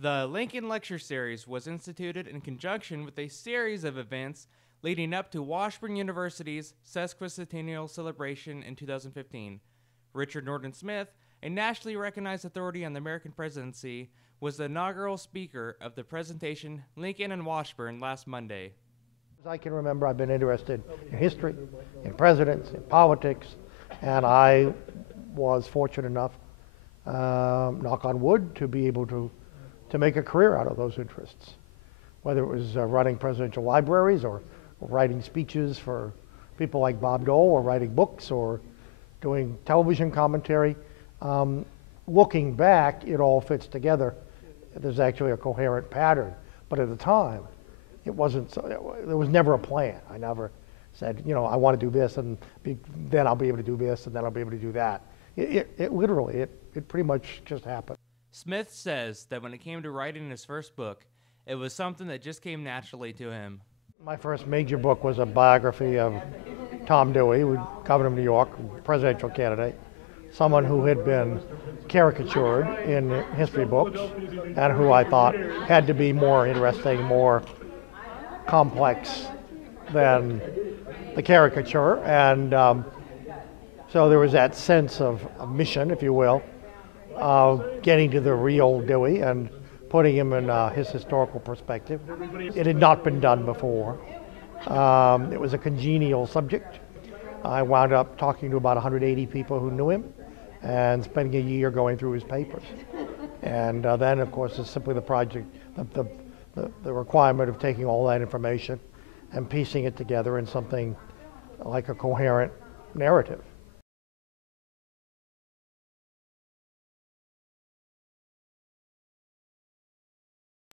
The Lincoln Lecture Series was instituted in conjunction with a series of events leading up to Washburn University's sesquicentennial celebration in 2015. Richard Norton Smith, a nationally recognized authority on the American Presidency, was the inaugural speaker of the presentation Lincoln and Washburn last Monday. As I can remember, I've been interested in history, in presidents, in politics, and I was fortunate enough, knock on wood, to be able to make a career out of those interests. Whether it was running presidential libraries or writing speeches for people like Bob Dole, or writing books, or doing television commentary. Looking back, it all fits together. There's actually a coherent pattern. But at the time, it wasn't. There was never a plan. I never said, I want to do this, and then I'll be able to do this, and then I'll be able to do that. It literally pretty much just happened. Smith says that when it came to writing his first book, it was something that just came naturally to him. My first major book was a biography of Tom Dewey, governor of New York, presidential candidate, someone who had been caricatured in history books and who I thought had to be more interesting, more complex than the caricature. And so there was that sense of a mission, if you will, of getting to the real Dewey and putting him in his historical perspective. It had not been done before. It was a congenial subject. I wound up talking to about 180 people who knew him and spending a year going through his papers. And then, of course, it's simply the project, the requirement of taking all that information and piecing it together in something like a coherent narrative.